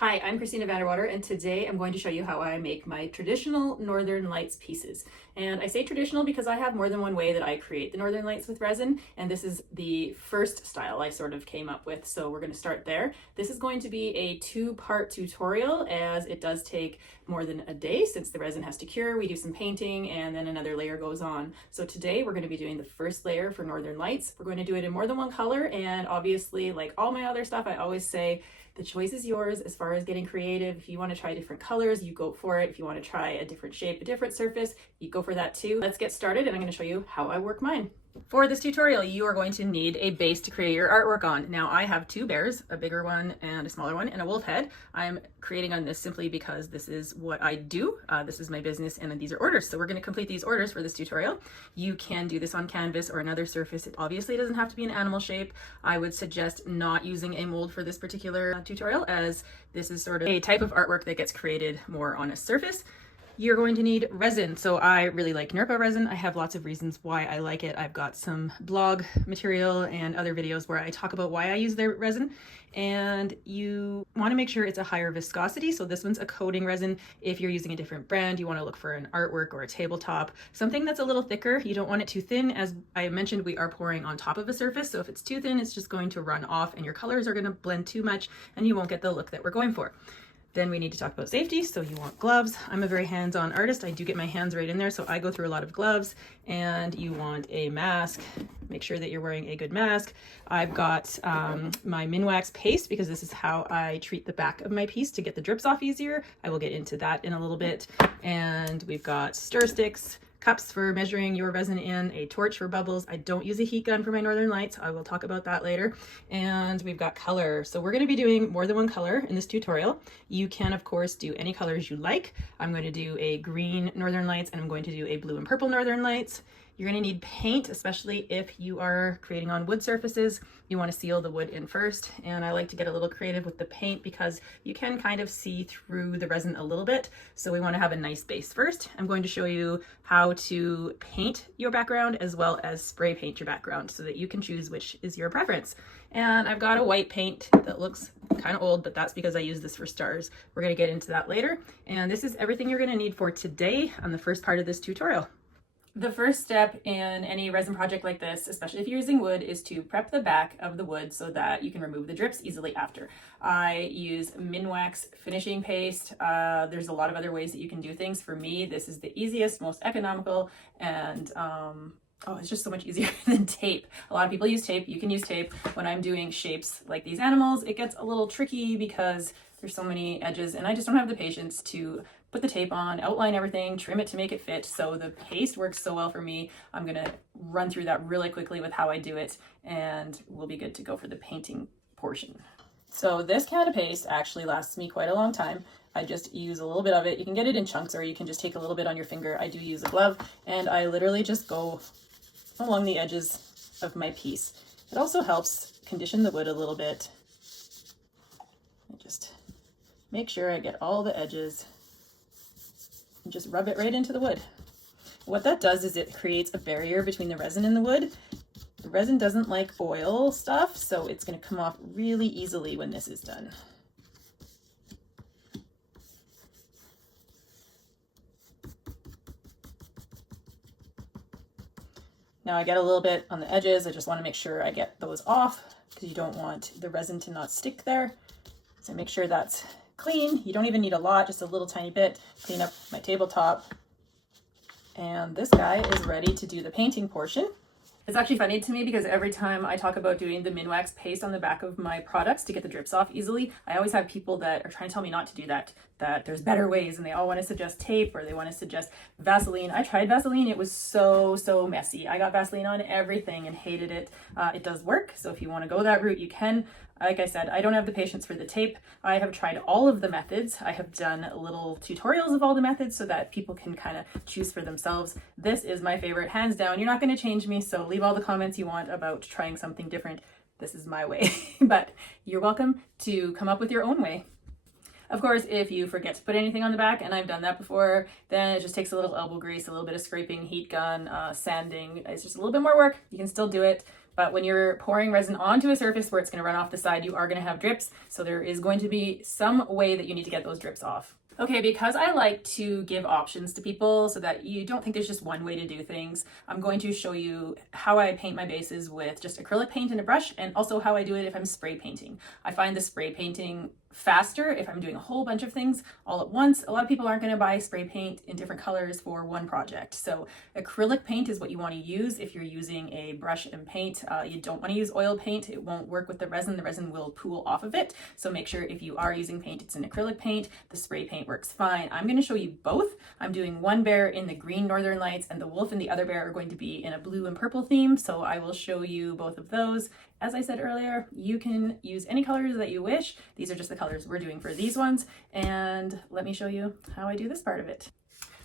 Hi, I'm Christina Vanderwater, and today I'm going to show you how I make my traditional Northern Lights pieces. And I say traditional because I have more than one way that I create the Northern Lights with resin, and this is the first style I sort of came up with, so we're going to start there. This is going to be a two-part tutorial, as it does take more than a day since the resin has to cure. We do some painting and then another layer goes on. So today we're going to be doing the first layer for Northern Lights. We're going to do it in more than one color, and obviously, like all my other stuff, I always say the choice is yours as far as getting creative. If you want to try different colors, you go for it. If you want to try a different shape, a different surface, you go for that too. Let's get started, and I'm going to show you how I work mine. For this tutorial, you are going to need a base to create your artwork on. Now I have two bears, a bigger one and a smaller one, and a wolf head. I'm creating on this simply because this is what I do. This is my business, and these are orders. So we're going to complete these orders for this tutorial. You can do this on canvas or another surface. It obviously doesn't have to be an animal shape. I would suggest not using a mold for this particular tutorial, as this is sort of a type of artwork that gets created more on a surface. You're going to need resin. So I really like Nerpa resin. I have lots of reasons why I like it. I've got some blog material and other videos where I talk about why I use their resin. And you want to make sure it's a higher viscosity. So this one's a coating resin. If you're using a different brand, you want to look for an artwork or a tabletop, something that's a little thicker. You don't want it too thin. As I mentioned, we are pouring on top of a surface. So if it's too thin, it's just going to run off and your colors are going to blend too much and you won't get the look that we're going for. Then we need to talk about safety. So you want gloves. I'm a very hands-on artist. I do get my hands right in there. So I go through a lot of gloves. And you want a mask. Make sure that you're wearing a good mask. I've got my Minwax paste because this is how I treat the back of my piece to get the drips off easier. I will get into that in a little bit. And we've got stir sticks, cups for measuring your resin in, a torch for bubbles. I don't use a heat gun for my Northern Lights. I will talk about that later. And we've got color. So we're going to be doing more than one color in this tutorial. You can, of course, do any colors you like. I'm going to do a green Northern Lights, and I'm going to do a blue and purple Northern Lights. You're going to need paint, especially if you are creating on wood surfaces. You want to seal the wood in first, and I like to get a little creative with the paint because you can kind of see through the resin a little bit. So we want to have a nice base first. I'm going to show you how to paint your background as well as spray paint your background so that you can choose which is your preference. And I've got a white paint that looks kind of old, but that's because I use this for stars. We're going to get into that later. And this is everything you're going to need for today on the first part of this tutorial. The first step in any resin project like this, especially if you're using wood, is to prep the back of the wood so that you can remove the drips easily after. I use Minwax finishing paste. There's a lot of other ways that you can do things. For me, this is the easiest, most economical, and it's just so much easier than tape. A lot of people use tape. You can use tape. When I'm doing shapes like these animals, it gets a little tricky because there's so many edges, and I just don't have the patience to put the tape on, outline everything, trim it to make it fit. So the paste works so well for me. I'm gonna run through that really quickly with how I do it, and we'll be good to go for the painting portion. So this can of paste actually lasts me quite a long time. I just use a little bit of it. You can get it in chunks, or you can just take a little bit on your finger. I do use a glove, and I literally just go along the edges of my piece. It also helps condition the wood a little bit. I just make sure I get all the edges and just rub it right into the wood. What that does is it creates a barrier between the resin and the wood. The resin doesn't like oil stuff, so it's going to come off really easily when this is done. Now I get a little bit on the edges. I just want to make sure I get those off because you don't want the resin to not stick there. So make sure that's clean. You don't even need a lot, just a little tiny bit. Clean up my tabletop. And this guy is ready to do the painting portion. It's actually funny to me because every time I talk about doing the Minwax paste on the back of my products to get the drips off easily, I always have people that are trying to tell me not to do that, that there's better ways, and they all want to suggest tape or they want to suggest Vaseline. I tried Vaseline. It was so messy. I got Vaseline on everything and hated it. It does work, so if you want to go that route, you can. Like I said, I don't have the patience for the tape. I have tried all of the methods. I have done little tutorials of all the methods so that people can kind of choose for themselves. This is my favorite, hands down. You're not going to change me, so leave all the comments you want about trying something different. This is my way, but you're welcome to come up with your own way. Of course, if you forget to put anything on the back, and I've done that before, then it just takes a little elbow grease, a little bit of scraping, heat gun, sanding. It's just a little bit more work. You can still do it, But when you're pouring resin onto a surface where it's going to run off the side, you are going to have drips. So there is going to be some way that you need to get those drips off. Okay, because I like to give options to people so that you don't think there's just one way to do things, I'm going to show you how I paint my bases with just acrylic paint and a brush, and also how I do it if I'm spray painting. I find the spray painting faster if I'm doing a whole bunch of things all at once. A lot of people aren't going to buy spray paint in different colors for one project. So acrylic paint is what you want to use if you're using a brush and paint. You don't want to use oil paint. It won't work with the resin. The resin will pool off of it. So make sure if you are using paint, it's an acrylic paint. The spray paint works fine. I'm going to show you both. I'm doing one bear in the green Northern Lights, and the wolf and the other bear are going to be in a blue and purple theme. So I will show you both of those. As I said earlier, you can use any colors that you wish. These are just the colors we're doing for these ones. And let me show you how I do this part of it.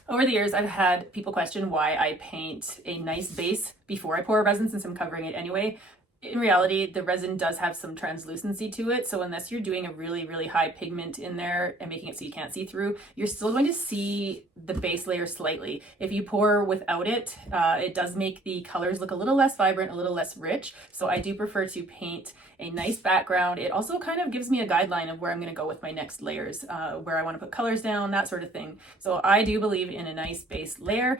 Over the years, I've had people question why I paint a nice base before I pour resin, since I'm covering it anyway. In reality, the resin does have some translucency to it. So unless you're doing a really, really high pigment in there and making it so you can't see through, you're still going to see the base layer slightly. If you pour without it, it does make the colors look a little less vibrant, a little less rich. So I do prefer to paint a nice background. It also kind of gives me a guideline of where I'm going to go with my next layers, where I want to put colors down, that sort of thing. So I do believe in a nice base layer.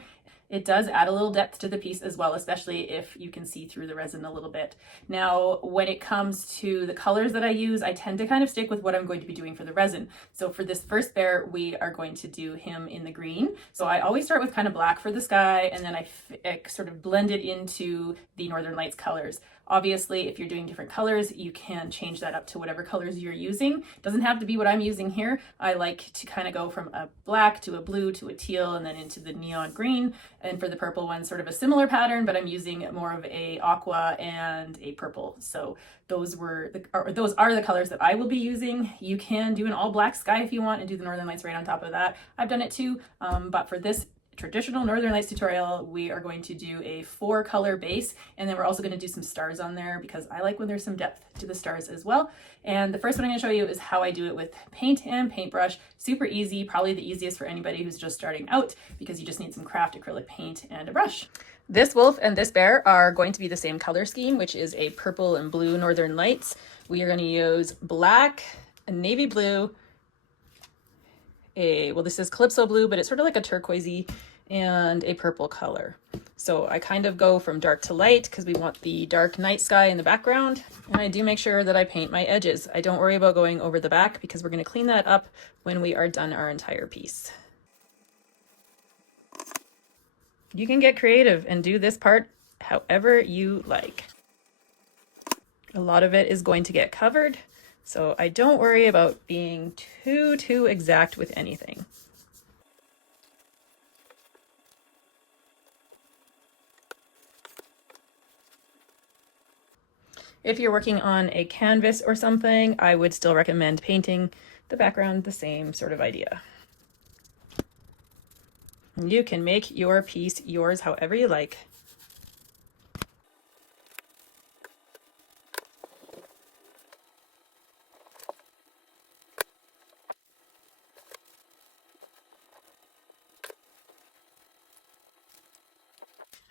It does add a little depth to the piece as well, especially if you can see through the resin a little bit. Now, when it comes to the colors that I use, I tend to kind of stick with what I'm going to be doing for the resin. So for this first bear, we are going to do him in the green. So I always start with kind of black for the sky, and then I sort of blend it into the Northern Lights colors. Obviously, if you're doing different colors, you can change that up to whatever colors you're using. Doesn't have to be what I'm using here. I like to kind of go from a black to a blue to a teal and then into the neon green. And for the purple one, sort of a similar pattern, but I'm using more of a aqua and a purple. So those are the colors that I will be using. You can do an all black sky if you want and do the Northern Lights right on top of that. I've done it too, but for this traditional Northern Lights tutorial, we are going to do a 4-color base, and then we're also going to do some stars on there because I like when there's some depth to the stars as well. And the first one I'm going to show you is how I do it with paint and paintbrush. Super easy, probably the easiest for anybody who's just starting out because you just need some craft acrylic paint and a brush. This wolf and this bear are going to be the same color scheme, which is a purple and blue Northern Lights. We are going to use black, a navy blue, this is Calypso blue, but it's sort of like a turquoisey, and a purple color. So I kind of go from dark to light because we want the dark night sky in the background. And I do make sure that I paint my edges. I don't worry about going over the back because we're going to clean that up when we are done our entire piece. You can get creative and do this part however you like. A lot of it is going to get covered, so I don't worry about being too exact with anything. If you're working on a canvas or something, I would still recommend painting the background the same sort of idea. You can make your piece yours however you like.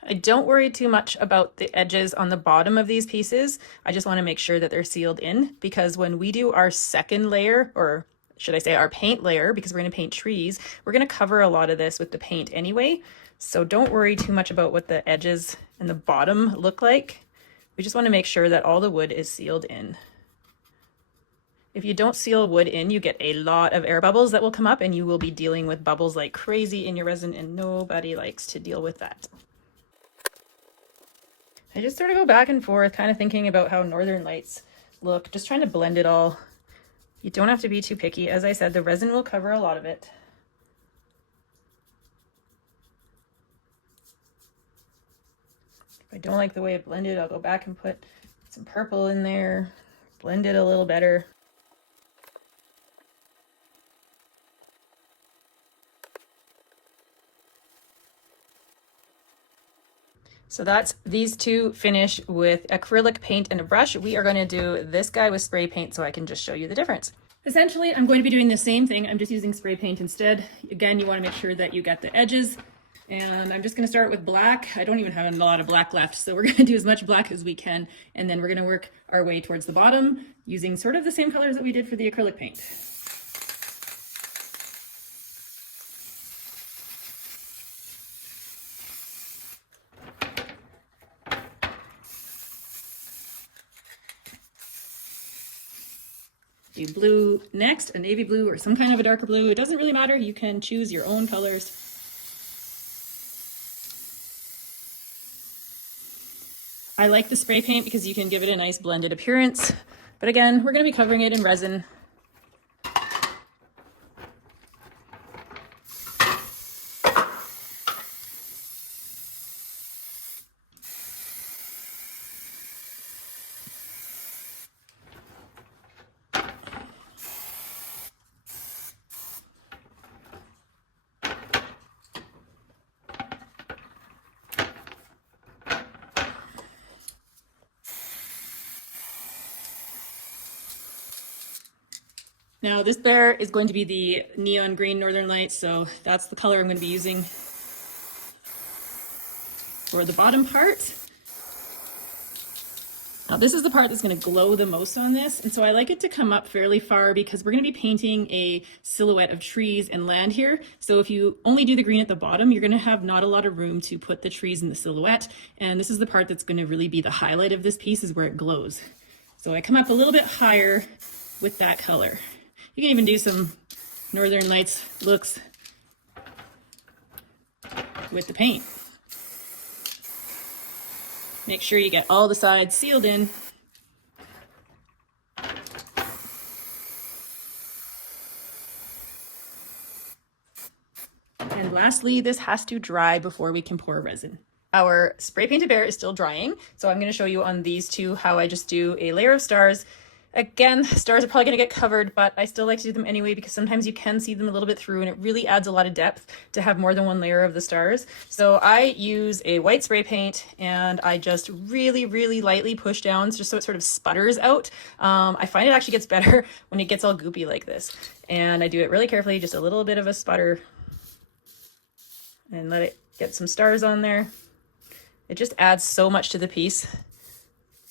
I don't worry too much about the edges on the bottom of these pieces. I just want to make sure that they're sealed in, because when we do our second layer, or should I say our paint layer, because we're going to paint trees, we're going to cover a lot of this with the paint anyway. So don't worry too much about what the edges and the bottom look like. We just want to make sure that all the wood is sealed in. If you don't seal wood in, you get a lot of air bubbles that will come up, and you will be dealing with bubbles like crazy in your resin, and nobody likes to deal with that. I just sort of go back and forth, kind of thinking about how Northern Lights look, just trying to blend it all. You don't have to be too picky. As I said, the resin will cover a lot of it. If I don't like the way it blended, I'll go back and put some purple in there, blend it a little better. So that's these two finished with acrylic paint and a brush. We are going to do this guy with spray paint so I can just show you the difference. Essentially, I'm going to be doing the same thing. I'm just using spray paint instead. Again, you want to make sure that you get the edges And I'm just going to start with black. I don't even have a lot of black left, so we're going to do as much black as we can, and then we're going to work our way towards the bottom using sort of the same colors that we did for the acrylic paint. Do blue next, a navy blue or some kind of a darker blue. It doesn't really matter. You can choose your own colors. I like the spray paint because you can give it a nice blended appearance. But again, we're going to be covering it in resin. Now this there is going to be the neon green Northern Lights, so that's the color I'm going to be using for the bottom part. Now this is the part that's going to glow the most on this, and so I like it to come up fairly far because we're going to be painting a silhouette of trees and land here. So if you only do the green at the bottom, you're going to have not a lot of room to put the trees in the silhouette, and this is the part that's going to really be the highlight of this piece, is where it glows. So I come up a little bit higher with that color. You can even do some Northern Lights looks with the paint. Make sure you get all the sides sealed in. And lastly, this has to dry before we can pour resin. Our spray painted bear is still drying, so I'm going to show you on these two how I just do a layer of stars. Again, stars are probably going to get covered, but I still like to do them anyway because sometimes you can see them a little bit through, and it really adds a lot of depth to have more than one layer of the stars. So I use a white spray paint, and I just really, really lightly push down just so it sort of sputters out. I find it actually gets better when it gets all goopy like this. And I do it really carefully, just a little bit of a sputter, and let it get some stars on there. It just adds so much to the piece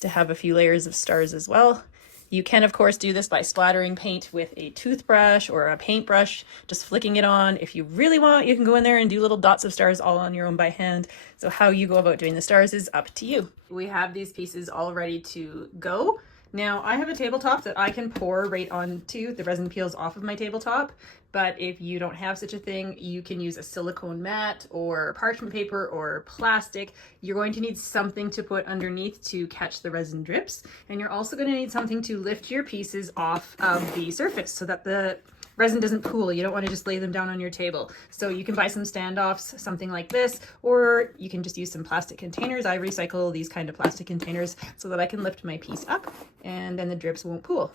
to have a few layers of stars as well. You can, of course, do this by splattering paint with a toothbrush or a paintbrush, just flicking it on. If you really want, you can go in there and do little dots of stars all on your own by hand. So how you go about doing the stars is up to you. We have these pieces all ready to go. Now I have a tabletop that I can pour right onto. The resin peels off of my tabletop, but if you don't have such a thing, you can use a silicone mat or parchment paper or plastic. You're going to need something to put underneath to catch the resin drips, and you're also going to need something to lift your pieces off of the surface so that the resin doesn't pool. You don't want to just lay them down on your table. So you can buy some standoffs, something like this, or you can just use some plastic containers. I recycle these kind of plastic containers so that I can lift my piece up and then the drips won't pool.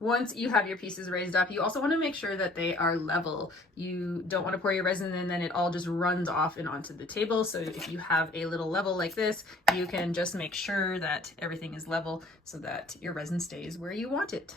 Once you have your pieces raised up, you also want to make sure that they are level. You don't want to pour your resin and then it all just runs off and onto the table. So if you have a little level like this, you can just make sure that everything is level so that your resin stays where you want it.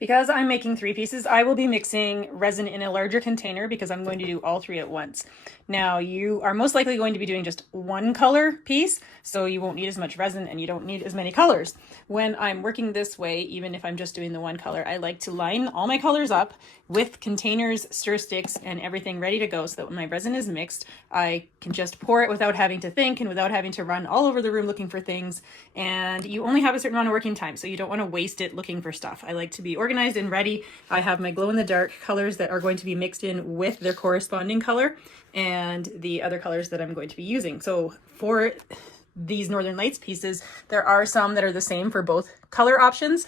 Because I'm making 3 pieces, I will be mixing resin in a larger container because I'm going to do all 3 at once. Now, you are most likely going to be doing just one color piece, so you won't need as much resin and you don't need as many colors. When I'm working this way, even if I'm just doing the one color, I like to line all my colors up with containers, stir sticks, and everything ready to go so that when my resin is mixed, I can just pour it without having to think and without having to run all over the room looking for things. And you only have a certain amount of working time, so you don't want to waste it looking for stuff. I like to be organized and ready. I have my glow-in-the-dark colors that are going to be mixed in with their corresponding color and the other colors that I'm going to be using. So for these Northern Lights pieces, there are some that are the same for both color options.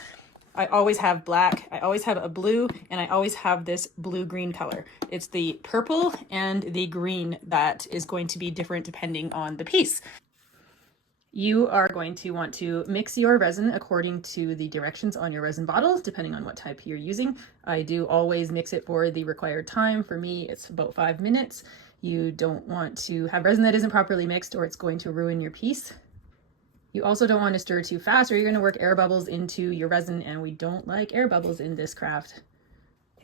I always have black, I always have a blue, and I always have this blue-green color. It's the purple and the green that is going to be different depending on the piece. You are going to want to mix your resin according to the directions on your resin bottle, depending on what type you're using. I do always mix it for the required time. For me, it's about 5 minutes. You don't want to have resin that isn't properly mixed or it's going to ruin your piece. You also don't want to stir too fast or you're going to work air bubbles into your resin, and we don't like air bubbles in this craft.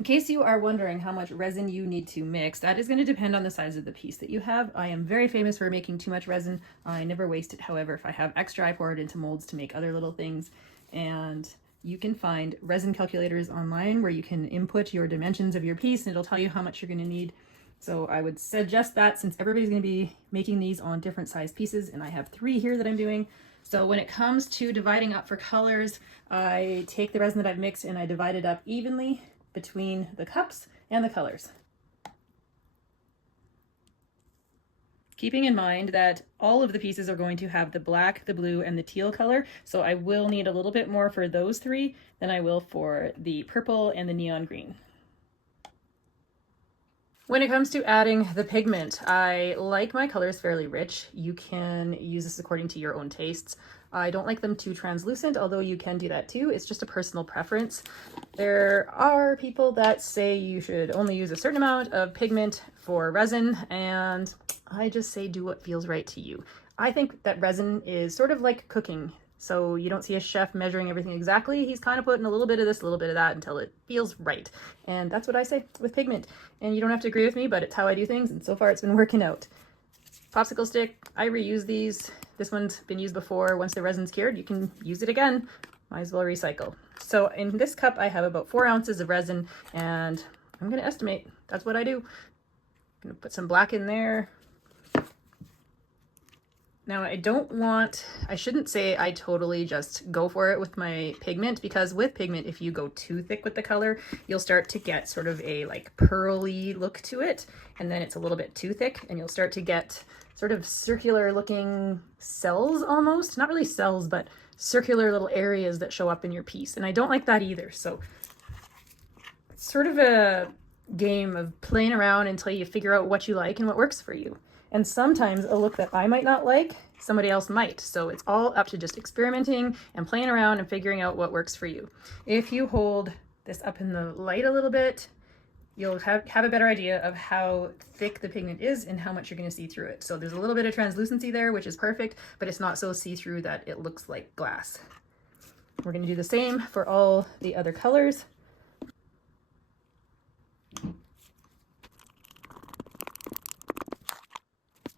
case you are wondering how much resin you need to mix, that is going to depend on the size of the piece that you have. I am very famous for making too much resin. I never waste it. However, if I have extra, I pour it into molds to make other little things. And you can find resin calculators online where you can input your dimensions of your piece and it'll tell you how much you're going to need. So I would suggest that, since everybody's going to be making these on different size pieces, and I have 3 here that I'm doing. So when it comes to dividing up for colors, I take the resin that I've mixed and I divide it up evenly between the cups and the colors. Keeping in mind that all of the pieces are going to have the black, the blue, and the teal color, so I will need a little bit more for those 3 than I will for the purple and the neon green. When it comes to adding the pigment, I like my colors fairly rich. You can use this according to your own tastes. I don't like them too translucent, although you can do that too. It's just a personal preference. There are people that say you should only use a certain amount of pigment for resin, and I just say do what feels right to you. I think that resin is sort of like cooking. So you don't see a chef measuring everything exactly. He's kind of putting a little bit of this, a little bit of that until it feels right. And that's what I say with pigment. And you don't have to agree with me, but it's how I do things. And so far it's been working out. Popsicle stick, I reuse these. This one's been used before. Once the resin's cured, you can use it again. Might as well recycle. So in this cup, I have about 4 ounces of resin, and I'm going to estimate. That's what I do. I'm going to put some black in there. Now I shouldn't say I totally just go for it with my pigment, because with pigment, if you go too thick with the color, you'll start to get sort of a like pearly look to it. And then it's a little bit too thick and you'll start to get sort of circular looking cells almost. Not really cells, but circular little areas that show up in your piece. And I don't like that either. So it's sort of a game of playing around until you figure out what you like and what works for you. And sometimes a look that I might not like, somebody else might. So it's all up to just experimenting and playing around and figuring out what works for you. If you hold this up in the light a little bit, you'll have a better idea of how thick the pigment is and how much you're going to see through it. So there's a little bit of translucency there, which is perfect, but it's not so see-through that it looks like glass. We're going to do the same for all the other colors.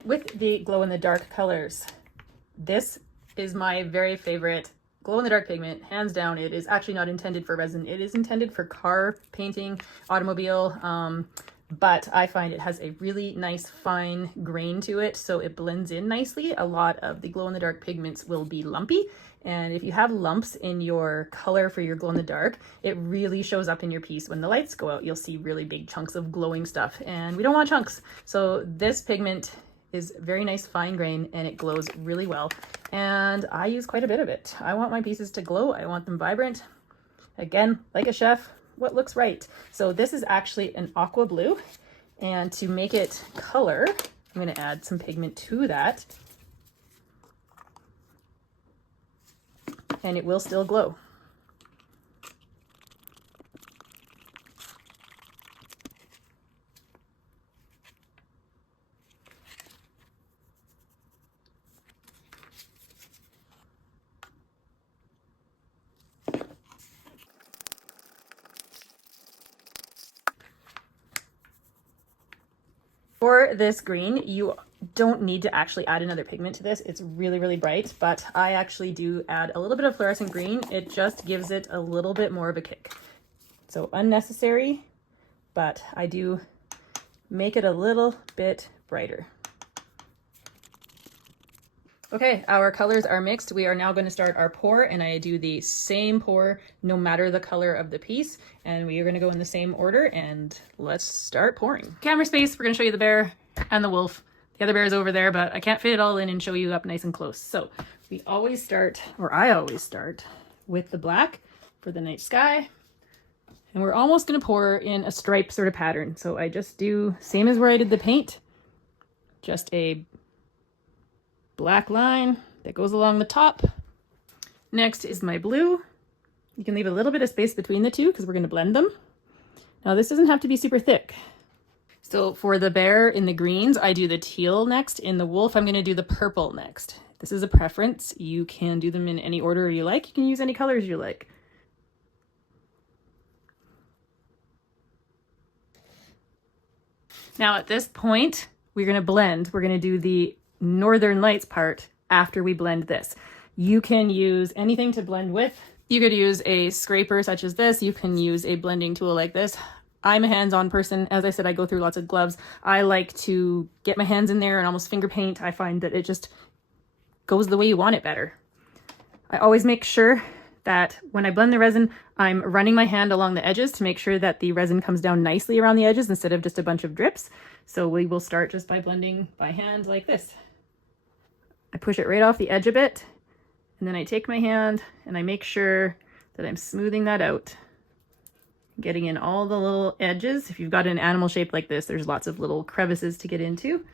With the glow-in-the-dark colors, this is my very favorite glow-in-the-dark pigment, hands down. It is actually not intended for resin. It is intended for car painting, automobile, but I find it has a really nice fine grain to it, so it blends in nicely. A lot of the glow-in-the-dark pigments will be lumpy, and if you have lumps in your color for your glow-in-the-dark, it really shows up in your piece. When the lights go out, you'll see really big chunks of glowing stuff, and we don't want chunks. So this pigment is very nice fine grain and it glows really well, and I use quite a bit of it. I want my pieces to glow. I want them vibrant. Again, like a chef, what looks right. So this is actually an aqua blue, and to make it color, I'm going to add some pigment to that, and it will still glow. For this green, you don't need to actually add another pigment to this. It's really, really bright, but I actually do add a little bit of fluorescent green. It just gives it a little bit more of a kick. So unnecessary, but I do make it a little bit brighter. Okay, our colors are mixed. We are now going to start our pour, and I do the same pour no matter the color of the piece, and we are going to go in the same order, and let's start pouring. Camera space, we're going to show you the bear and the wolf. The other bear is over there, but I can't fit it all in and show you up nice and close. So we always start, or I always start, with the black for the night sky, and we're almost going to pour in a stripe sort of pattern. So I just do, same as where I did the paint, just a black line that goes along the top. Next is my blue. You can leave a little bit of space between the two because we're going to blend them. Now this doesn't have to be super thick. So for the bear in the greens, I do the teal next. In the wolf, I'm going to do the purple next. This is a preference. You can do them in any order you like. You can use any colors you like. Now at this point, we're gonna blend. We're gonna do the Northern Lights part after we blend this. You can use anything to blend with. You could use a scraper such as this. You can use a blending tool like this. I'm a hands-on person. As I said, I go through lots of gloves. I like to get my hands in there and almost finger paint. I find that it just goes the way you want it better. I always make sure that when I blend the resin, I'm running my hand along the edges to make sure that the resin comes down nicely around the edges instead of just a bunch of drips. So we will start just by blending by hand like this. I push it right off the edge a bit, and then I take my hand and I make sure that I'm smoothing that out, getting in all the little edges. If you've got an animal shape like this, there's lots of little crevices to get into.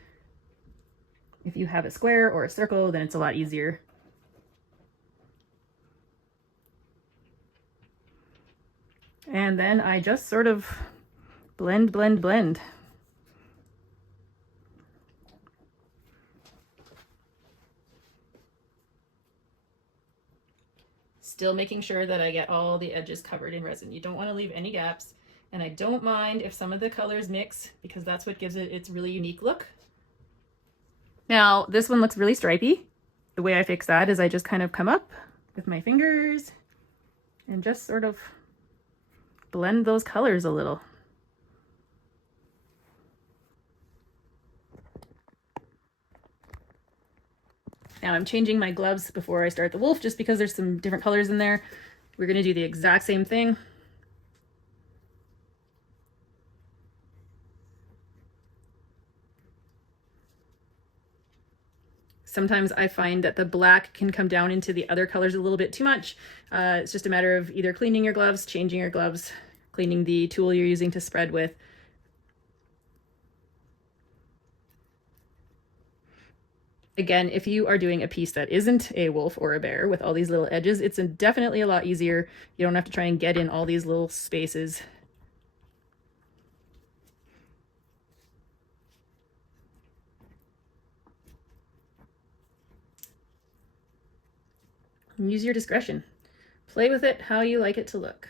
If you have a square or a circle, then it's a lot easier. And then I just sort of blend, blend, blend. Still making sure that I get all the edges covered in resin. You don't want to leave any gaps. And I don't mind if some of the colors mix, because that's what gives it its really unique look. Now, this one looks really stripy. The way I fix that is I just kind of come up with my fingers and just sort of blend those colors a little. Now I'm changing my gloves before I start the wolf just because there's some different colors in there. We're going to do the exact same thing. Sometimes I find that the black can come down into the other colors a little bit too much. It's just a matter of either cleaning your gloves, changing your gloves, cleaning the tool you're using to spread with. Again, if you are doing a piece that isn't a wolf or a bear with all these little edges, it's definitely a lot easier. You don't have to try and get in all these little spaces. Use your discretion. Play with it how you like it to look.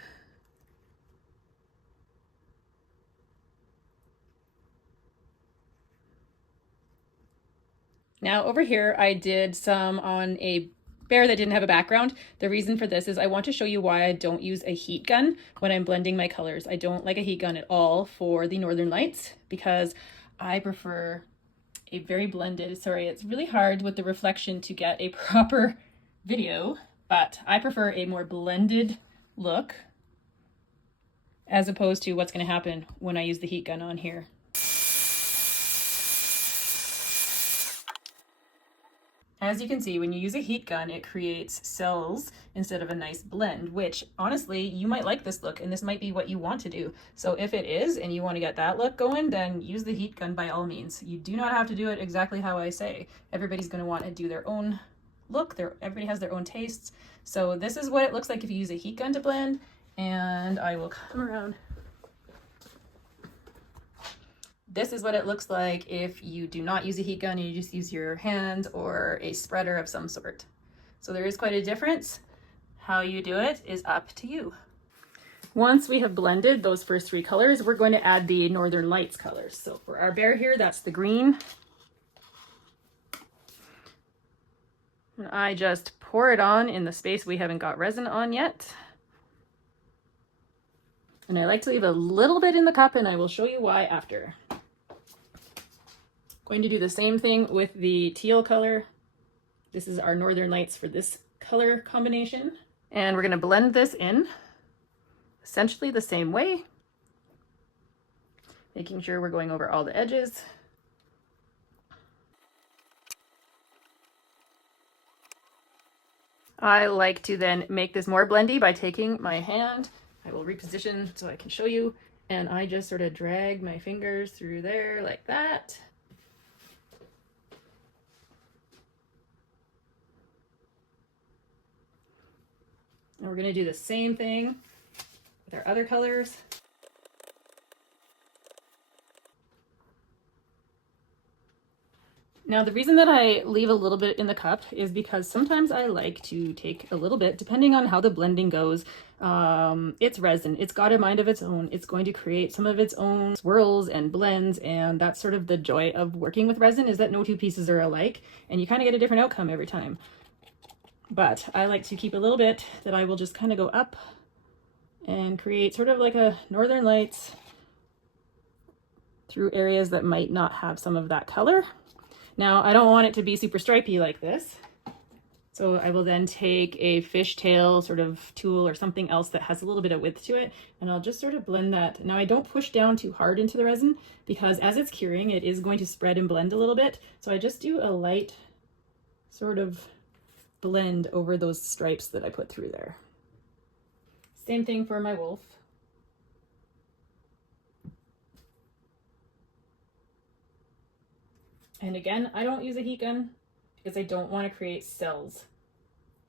Now over here, I did some on a bear that didn't have a background. The reason for this is I want to show you why I don't use a heat gun when I'm blending my colors. I don't like a heat gun at all for the Northern Lights because I prefer a very blended, sorry, it's really hard with the reflection to get a proper video, but I prefer a more blended look as opposed to what's going to happen when I use the heat gun on here. As you can see, when you use a heat gun, it creates cells instead of a nice blend, which honestly, you might like this look and this might be what you want to do. So if it is and you want to get that look going, then use the heat gun by all means. You do not have to do it exactly how I say. Everybody's going to want to do their own look. Everybody has their own tastes. So this is what it looks like if you use a heat gun to blend, and I will come around. This is what it looks like if you do not use a heat gun and you just use your hand or a spreader of some sort. So there is quite a difference. How you do it is up to you. Once we have blended those first three colors, we're going to add the Northern Lights colors. So for our bear here, that's the green. And I just pour it on in the space we haven't got resin on yet. And I like to leave a little bit in the cup, and I will show you why after. Going to do the same thing with the teal color. This is our Northern Lights for this color combination. And we're going to blend this in essentially the same way, making sure we're going over all the edges. I like to then make this more blendy by taking my hand. I will reposition so I can show you. And I just sort of drag my fingers through there like that. And we're going to do the same thing with our other colors. Now, the reason that I leave a little bit in the cup is because sometimes I like to take a little bit, depending on how the blending goes. It's resin. It's got a mind of its own. It's going to create some of its own swirls and blends, and that's sort of the joy of working with resin, is that no two pieces are alike, and you kind of get a different outcome every time. But I like to keep a little bit that I will just kind of go up and create sort of like a Northern Lights through areas that might not have some of that color. Now, I don't want it to be super stripy like this, so I will then take a fishtail sort of tool or something else that has a little bit of width to it, and I'll just sort of blend that. Now, I don't push down too hard into the resin because as it's curing, it is going to spread and blend a little bit, so I just do a light sort of blend over those stripes that I put through there. Same thing for my wolf. And again, I don't use a heat gun because I don't want to create cells.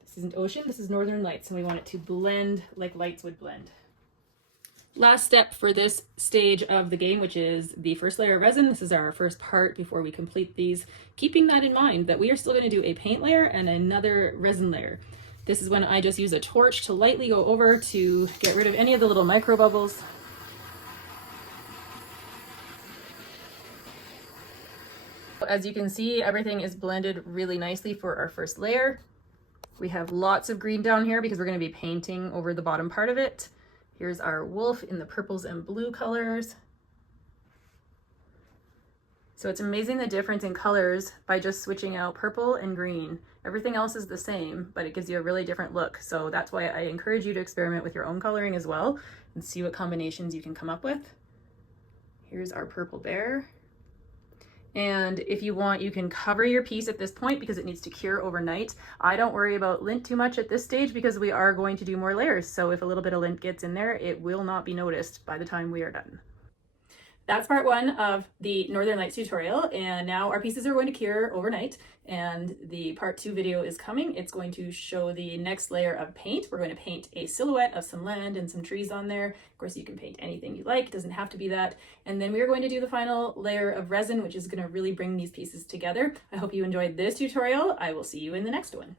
This isn't ocean, this is Northern Lights, and we want it to blend like lights would blend. Last step for this stage of the game, which is the first layer of resin. This is our first part before we complete these, keeping that in mind that we are still going to do a paint layer and another resin layer. This is when I just use a torch to lightly go over to get rid of any of the little micro bubbles. As you can see, everything is blended really nicely for our first layer. We have lots of green down here because we're going to be painting over the bottom part of it. Here's our wolf in the purples and blue colors. So it's amazing the difference in colors by just switching out purple and green. Everything else is the same, but it gives you a really different look. So that's why I encourage you to experiment with your own coloring as well and see what combinations you can come up with. Here's our purple bear. And if you want, you can cover your piece at this point because it needs to cure overnight. I don't worry about lint too much at this stage because we are going to do more layers. So if a little bit of lint gets in there, it will not be noticed by the time we are done. That's part one of the Northern Lights tutorial, and now our pieces are going to cure overnight, and the part two video is coming. It's going to show the next layer of paint. We're going to paint a silhouette of some land and some trees on there. Of course, you can paint anything you like, it doesn't have to be that. And then we are going to do the final layer of resin, which is going to really bring these pieces together. I hope you enjoyed this tutorial. I will see you in the next one.